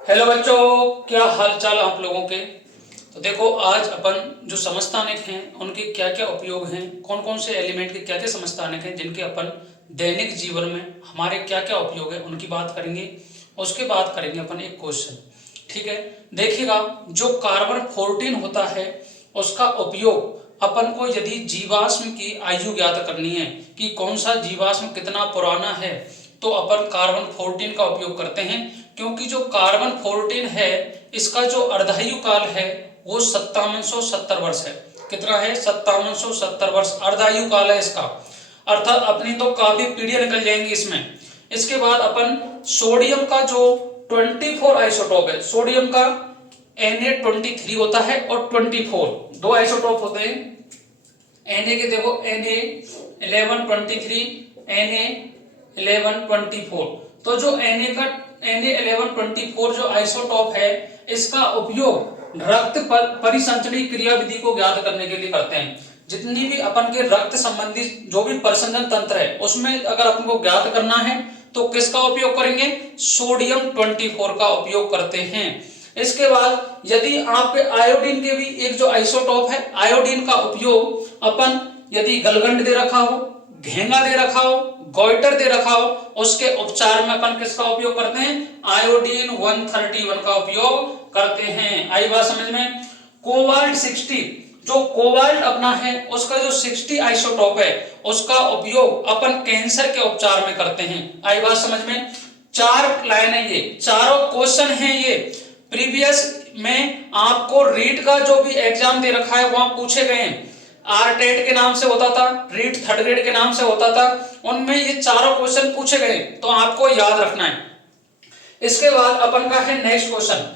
Hello बच्चों, क्या हाल चाल आप लोगों के। तो देखो, आज अपन जो समस्थानिक हैं उनके क्या क्या उपयोग हैं, कौन कौन से एलिमेंट के क्या क्या समस्थानिक हैं जिनके अपन दैनिक जीवन में हमारे क्या क्या उपयोग है उनकी बात करेंगे। उसके बाद करेंगे अपन एक क्वेश्चन। ठीक है, देखिएगा, जो कार्बन 14 होता है उसका उपयोग अपन को यदि जीवाश्म की आयु ज्ञात करनी है कि कौन सा जीवाश्म कितना पुराना है, तो अपन कार्बन 14 का उपयोग करते हैं। क्योंकि जो कार्बन 14 है इसका जो अर्धायु काल है वो 5770 वर्ष है। कितना है? 5770 वर्ष अर्धायु काल है इसका। अर्थात अपनी तो काफी पीढ़ियां निकल जाएंगी इसमें। इसके बाद अपन सोडियम का जो 24 आइसोटोप है, सोडियम का Na23 होता है और 24 दो आइसोटोप होते हैं। Na के देखो, Na1123, Na1124। तो जो Na1124 जो आइसोटोप है इसका उपयोग रक्त परिसंचरण क्रिया विधि को ज्ञात करने के लिए करते हैं। जितनी भी अपन के रक्त संबंधी जो भी परिसंचरण तंत्र है उसमें अगर अपन को ज्ञात करना है तो किसका उपयोग करेंगे? सोडियम 24 का उपयोग करते हैं। इसके बाद यदि आपके आयोडीन के भी एक जो आइसोटोप है, आयोडीन का उपयोग अपन यदि गलगंड दे रखा हो, घेंगा दे रखा हो, गोइटर दे रखा हो, उसके उपचार में अपन किसका उपयोग करते हैं? आयोडीन 131 का उपयोग करते हैं। आई बात समझ में? कोबाल्ट 60, जो कोबाल्ट अपना है उसका जो 60 आइसोटोप है उसका उपयोग अपन कैंसर के उपचार में करते हैं। आई बात समझ में? चार लाइन है, ये चारों क्वेश्चन हैं। ये प्रीवियस में आपको रीट का जो भी एग्जाम दे रखा है वहां पूछे गए हैं। आरटेट के नाम से होता था, रीट थर्ड ग्रेड के नाम से होता था, उनमें ये चारों क्वेश्चन पूछे गए तो आपको याद रखना है। इसके बाद अपन का है नेक्स्ट क्वेश्चन।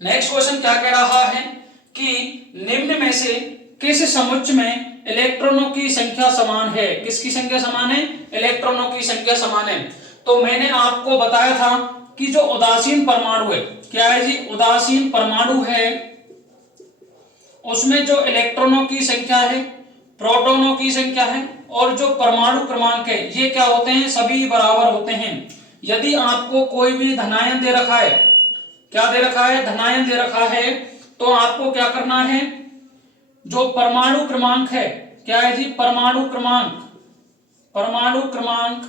नेक्स्ट क्वेश्चन क्या कह रहा है कि निम्न में से किस समुच्चय में इलेक्ट्रॉनों की संख्या समान है? किसकी संख्या समान है? इलेक्ट्रॉनों की संख्या समान है। तो मैंने आपको बताया था कि जो उदासीन परमाणु है, क्या है जी? उदासीन परमाणु है, उसमें जो इलेक्ट्रॉनों की संख्या है, प्रोटॉनों की संख्या है और जो परमाणु क्रमांक है ये क्या होते हैं? सभी बराबर होते हैं। यदि आपको कोई भी धनायन दे रखा है, क्या दे रखा है? धनायन दे रखा है, तो आपको क्या करना है? जो परमाणु क्रमांक है, क्या है जी? परमाणु क्रमांक, परमाणु क्रमांक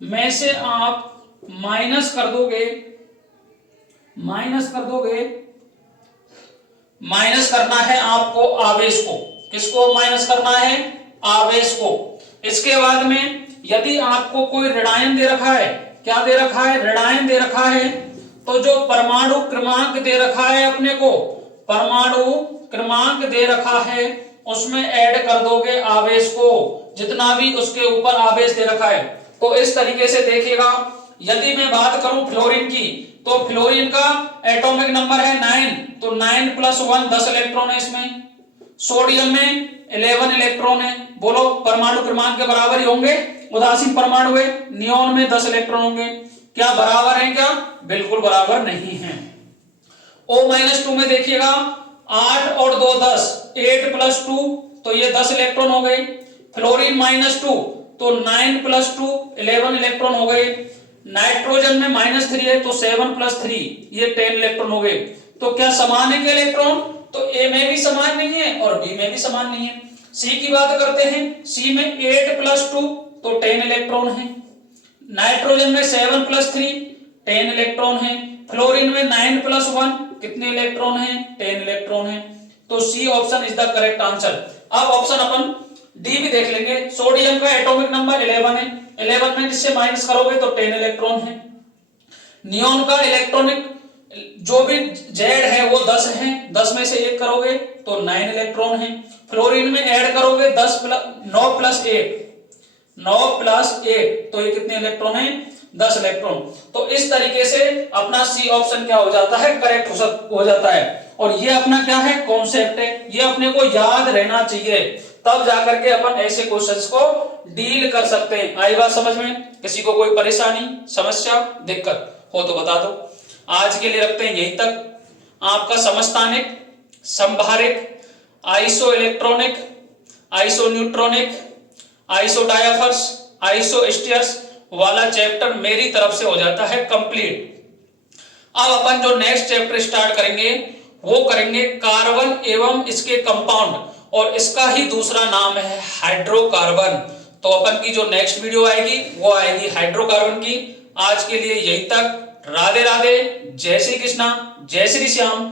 में से आप माइनस कर दोगे, माइनस कर दोगे, माइनस करना है आपको आवेश को। किसको माइनस करना है? आवेश को। इसके बाद में यदि आपको कोई ऋणायन दे रखा है, क्या दे रखा है? ऋणायन दे रखा है, तो जो परमाणु क्रमांक दे रखा है अपने को, परमाणु क्रमांक दे रखा है उसमें ऐड कर दोगे आवेश को, जितना भी उसके ऊपर आवेश दे रखा है। तो इस तरीके से देखिएगा। यदि मैं बात करूं फ्लोरीन की, तो फ्लोरीन का एटॉमिक नंबर है 9, तो 9 + 1 10 इलेक्ट्रॉन है इसमें। सोडियम में 11 इलेक्ट्रॉन है। बोलो, परमाणु क्रमांक के बराबर ही होंगे, उदासीन परमाणु है। नियोन में 10 इलेक्ट्रॉन होंगे। क्या बराबर है? क्या बिल्कुल बराबर नहीं है। O-2 में देखिएगा, 8 और 2 10, 8 + 2 तो ये 10 इलेक्ट्रॉन हो गए। फ्लोरीन -2 तो 9 + 2 11 इलेक्ट्रॉन हो गए। नाइट्रोजन में -3 है तो 7 + 3 ये 10 इलेक्ट्रॉन हो गए। तो क्या समान है क्या इलेक्ट्रॉन? तो ए में भी समान नहीं है और बी में भी समान नहीं है। सी की बात करते हैं, सी में 8 + 2 तो 10 इलेक्ट्रॉन है। नाइट्रोजन में 7 + 3 10 इलेक्ट्रॉन है। फ्लोरीन में 9 + 1 कितने इलेक्ट्रॉन है? 10 इलेक्ट्रॉन है। तो C option is the correct answer. अब ऑप्शन अपन डी भी देख लेंगे। सोडियम का एटॉमिक नंबर 11 है, 11 में जिससे माइनस करोगे तो 10 इलेक्ट्रॉन है। नियोन का इलेक्ट्रॉनिक जो भी जेड है वो 10 है, 10 में से 1 करोगे तो 9 इलेक्ट्रॉन है। फ्लोरीन में ऐड करोगे 9 + 1, 9 + 1 तो ये कितने इलेक्ट्रॉन है? 10 इलेक्ट्रॉन। तो इस तरीके से अपना सी ऑप्शन क्या हो जाता है? करेक्ट हो जाता है। और ये अपना क्या है? कॉन्सेप्ट है, ये अपने को याद रहना चाहिए, तब जाकर के अपन ऐसे क्वेश्चंस को डील कर सकते हैं। आई बात समझ में? किसी को कोई परेशानी, समस्या, दिक्कत हो तो बता दो। आज के लिए रखते हैं यहीं तक। आपका समस्थानिक, संभारिक, isoelectronic, isoneutronic, isodiaphers, isosteres वाला चैप्टर मेरी तरफ से हो जाता है कंप्लीट। अब अपन जो नेक्स्ट चैप्टर स्टार्ट करेंगे वो करेंगे कार्बन एवं इसके कंपाउंड, और इसका ही दूसरा नाम है हाइड्रोकार्बन। तो अपन की जो नेक्स्ट वीडियो आएगी वो आएगी हाइड्रोकार्बन की। आज के लिए यही तक। राधे राधे, जय श्री कृष्णा, जय श्री श्याम।